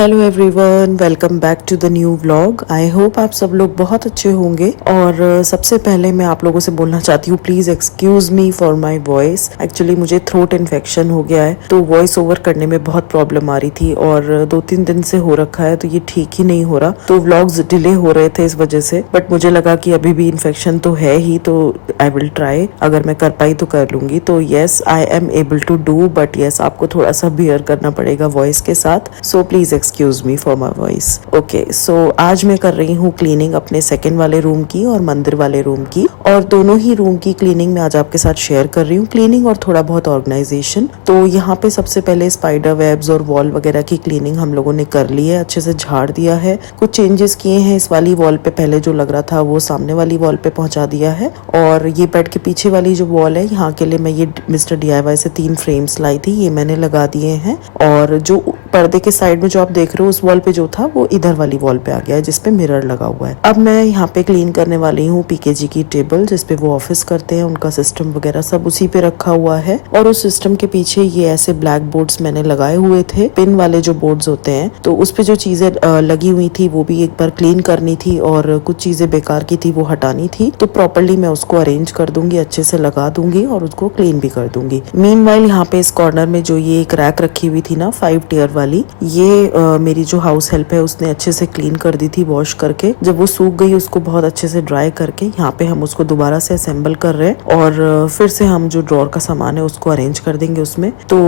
Hello everyone, welcome back to the new vlog. I hope आप सब लोग बहुत अच्छे होंगे। और सबसे पहले मैं आप लोगों से बोलना चाहती हूँ, please excuse me for my voice. Actually मुझे थ्रोट इन्फेक्शन हो गया है, तो वॉइस ओवर करने में बहुत प्रॉब्लम आ रही थी और 2-3 दिन से हो रखा है, तो ये ठीक ही नहीं हो रहा। तो व्लॉग्स डिले हो रहे थे इस वजह से, बट मुझे लगा कि अभी भी इन्फेक्शन तो है ही, तो आई विल ट्राई। अगर मैं कर पाई तो कर लूंगी। तो yes, I am able to do, but yes आपको थोड़ा सा बियर करना पड़ेगा वॉइस के साथ। So please excuse me for my voice. Okay, so आज मैं कर रही हूँ क्लीनिंग अपने सेकंड वाले रूम की और मंदिर वाले रूम की, और दोनों ही रूम की क्लीनिंग मैं आज आपके साथ शेयर कर रही हूँ। क्लीनिंग और थोड़ा बहुत ऑर्गेनाइजेशन। तो यहाँ पे सबसे पहले स्पाइडर वेब्स और वॉल वगैरह की क्लीनिंग हम लोगों ने कर ली है, अच्छे से झाड़ दिया है। कुछ चेंजेस किए हैं इस वाली वॉल पे, पहले जो लग रहा था वो सामने वाली वॉल पे पहुंचा दिया है। और ये बेड के पीछे वाली जो वॉल है, यहाँ के लिए मैं ये मिस्टर DIY से 3 फ्रेम्स लाई थी, ये मैंने लगा दिए हैं। और जो पर्दे के साइड में जो आप देख रहे हो, उस वॉल पे जो था वो इधर वाली वॉल पे आ गया है, जिसपे मिरर लगा हुआ है। अब मैं यहाँ पे क्लीन करने वाली हूँ PKG की टेबल, जिसपे वो ऑफिस करते हैं, उनका सिस्टम वगैरह सब उसी पे रखा हुआ है। और उस सिस्टम के पीछे ये ऐसे ब्लैक बोर्ड्स मैंने लगाए हुए थे, पिन वाले जो बोर्ड्स होते हैं, तो उस पे जो चीजें लगी हुई थी वो भी एक बार क्लीन करनी थी, और कुछ चीजें बेकार की थी वो हटानी थी। तो प्रॉपरली मैं उसको अरेंज कर दूंगी, अच्छे से लगा दूंगी और उसको क्लीन भी कर दूंगी। मीनवाइल यहाँ पे इस कॉर्नर में जो ये एक रैक रखी हुई थी ना 5 टियर वाली, ये मेरी जो हाउस हेल्प है उसने अच्छे से क्लीन कर दी थी वॉश करके। जब वो सूख गई, उसको बहुत अच्छे से ड्राई करके यहाँ पे हम उसको दोबारा से असेंबल कर रहे हैं, और फिर से हम जो ड्रॉर का सामान है उसको अरेंज कर देंगे उसमें। तो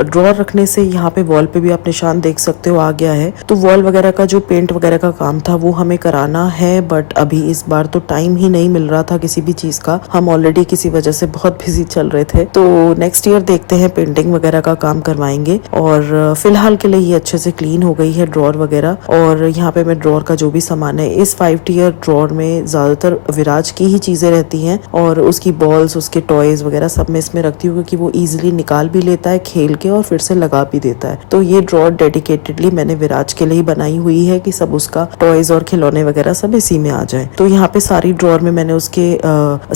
ड्रॉर रखने से यहाँ पे वॉल पे भी आप निशान देख सकते हो आ गया है। तो वॉल वगैरह का जो पेंट वगैरह का काम था वो हमें कराना है, बट अभी इस बार तो टाइम ही नहीं मिल रहा था किसी भी चीज का। हम ऑलरेडी किसी वजह से बहुत बिजी चल रहे थे, तो नेक्स्ट ईयर देखते हैं, पेंटिंग वगैरह का काम करवाएंगे। और फिलहाल के लिए ये अच्छे से क्लीन हो गई है ड्रॉर वगैरह। और यहाँ पे मैं ड्रॉर का जो भी सामान है, इस 5 टियर ड्रॉर में ज्यादातर विराज की ही चीजें रहती हैं, और उसकी बॉल्स, उसके टॉयज वगैरह सब मैं इसमें रखती हूँ, क्योंकि वो इजीली निकाल भी लेता है खेल के और फिर से लगा भी देता है। तो ये ड्रॉर डेडिकेटेडली मैंने विराज के लिए बनाई हुई है, कि सब उसका टॉयज और खिलौने वगैरह सब इसी में आ जाए। तो यहाँ पे सारी ड्रॉर में मैंने उसके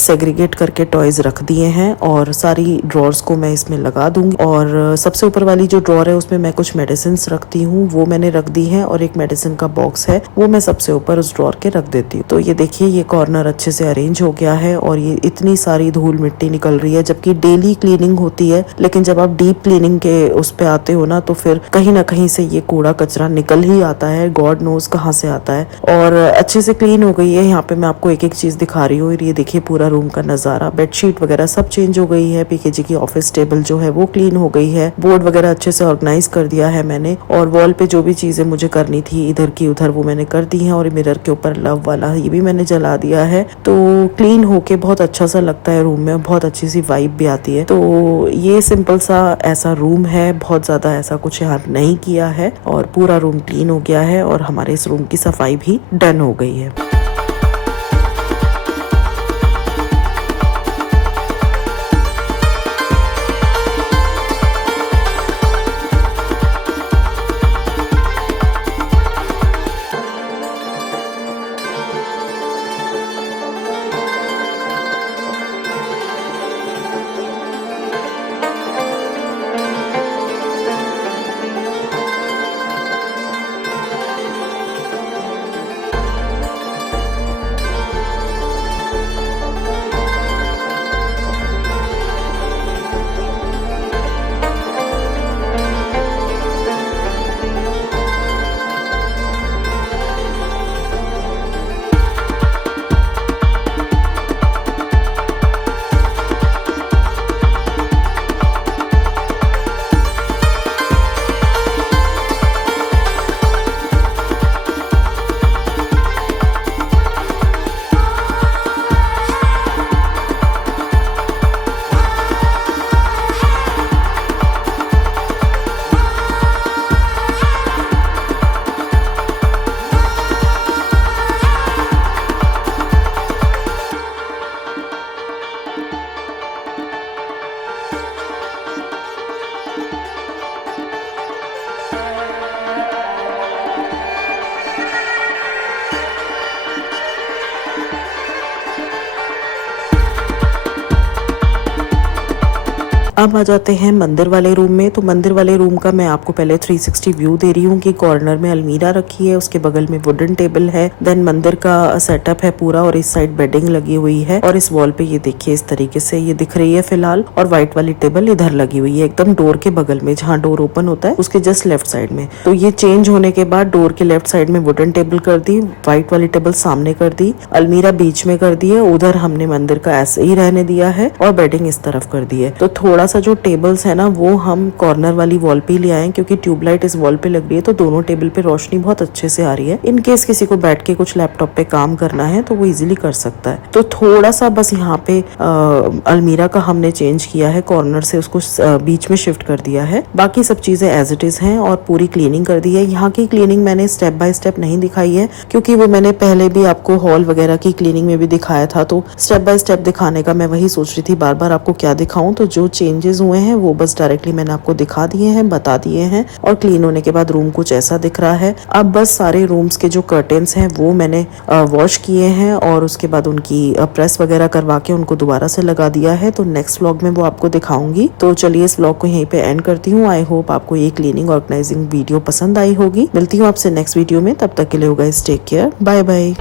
सेग्रीगेट करके टॉयज रख दिए हैं, और सारी ड्रॉर्स को मैं इसमें लगा दूंगी। और सबसे ऊपर वाली जो ड्रॉर है उसमें मैं कुछ मेडिसिन रखती हूँ, वो मैंने रख दी है, और एक मेडिसिन का बॉक्स है वो मैं सबसे ऊपर उस ड्रॉर के रख देती हूँ। तो ये देखिए, ये कॉर्नर अच्छे से अरेंज हो गया है, और ये इतनी सारी धूल मिट्टी निकल रही है, जबकि डेली क्लीनिंग होती है, लेकिन जब आप डीप क्लीनिंग के उस पे आते हो ना, तो फिर कहीं ना कहीं से ये कूड़ा कचरा निकल ही आता है, गॉड नोज कहाँ से आता है। और अच्छे से क्लीन हो गई है। यहाँ पे मैं आपको एक एक चीज दिखा रही हूँ। ये देखिए पूरा रूम का नजारा, बेडशीट वगैरह सब चेंज हो गई है। PKG की ऑफिस टेबल जो है वो क्लीन हो गई है, बोर्ड वगैरह अच्छे से ऑर्गेनाइज कर दिया है मैंने, और वॉल पे जो भी चीजें मुझे करनी थी इधर की उधर वो मैंने कर दी हैं। और मिरर के ऊपर लव वाला ये भी मैंने जला दिया है। तो क्लीन होके बहुत अच्छा सा लगता है रूम में, बहुत अच्छी सी वाइब भी आती है। तो ये सिंपल सा ऐसा रूम है, बहुत ज्यादा ऐसा कुछ यहाँ नहीं किया है, और पूरा रूम क्लीन हो गया है, और हमारे इस रूम की सफाई भी डन हो गई है। अब आ जाते हैं मंदिर वाले रूम में। तो मंदिर वाले रूम का मैं आपको पहले 360 व्यू दे रही हूँ कि कॉर्नर में अलमीरा रखी है, उसके बगल में वुडन टेबल है, देन मंदिर का सेटअप है पूरा और इस साइड बेडिंग लगी हुई है और इस वॉल पे ये देखिए इस तरीके से ये दिख रही है फिलहाल। और व्हाइट वाली टेबल इधर लगी हुई है एकदम डोर के बगल में, जहाँ डोर ओपन होता है उसके जस्ट लेफ्ट साइड में। तो ये चेंज होने के बाद डोर के लेफ्ट साइड में वुडन टेबल कर दी, व्हाइट वाली टेबल सामने कर दी, अलमीरा बीच में कर दी है, उधर हमने मंदिर का ऐसे ही रहने दिया है और बेडिंग इस तरफ कर दी है। तो थोड़ा सा जो टेबल्स है ना वो हम कॉर्नर वाली वॉल पे ले आए क्योंकि ट्यूबलाइट इस वॉल पे लग रही है तो दोनों टेबल पे रोशनी बहुत अच्छे से आ रही है। इन केस किसी को बैठ के कुछ लैपटॉप पे काम करना है तो वो इजीली कर सकता है। तो थोड़ा सा बस यहाँ पे अलमीरा का हमने चेंज किया है, कॉर्नर से उसको बीच में शिफ्ट कर दिया है। बाकी सब चीजें एज इट इज हैं और पूरी क्लीनिंग कर दी है। यहाँ की क्लीनिंग मैंने स्टेप बाय स्टेप नहीं दिखाई है क्योंकि वो मैंने पहले भी आपको हॉल वगैरह की क्लीनिंग में भी दिखाया था, तो स्टेप बाय स्टेप दिखाने का मैं वही सोच रही थी बार बार आपको क्या दिखाऊं। तो जो चेंजेस हुए हैं वो बस डायरेक्टली मैंने आपको दिखा दिए हैं, बता दिए हैं। और क्लीन होने के बाद रूम कुछ ऐसा दिख रहा है। अब बस सारे रूम्स के जो कर्टेन्स हैं वो मैंने वॉश किए हैं और उसके बाद उनकी प्रेस वगैरह करवा के उनको दोबारा से लगा दिया है। तो नेक्स्ट व्लॉग में वो आपको दिखाऊंगी। तो चलिए इस व्लॉग को यहीं पे एंड करती हूँ। आई होप आपको ये क्लीनिंग ऑर्गेनाइजिंग वीडियो पसंद आई होगी। मिलती हूँ आपसे नेक्स्ट वीडियो में, तब तक के लिए guys take care, bye bye.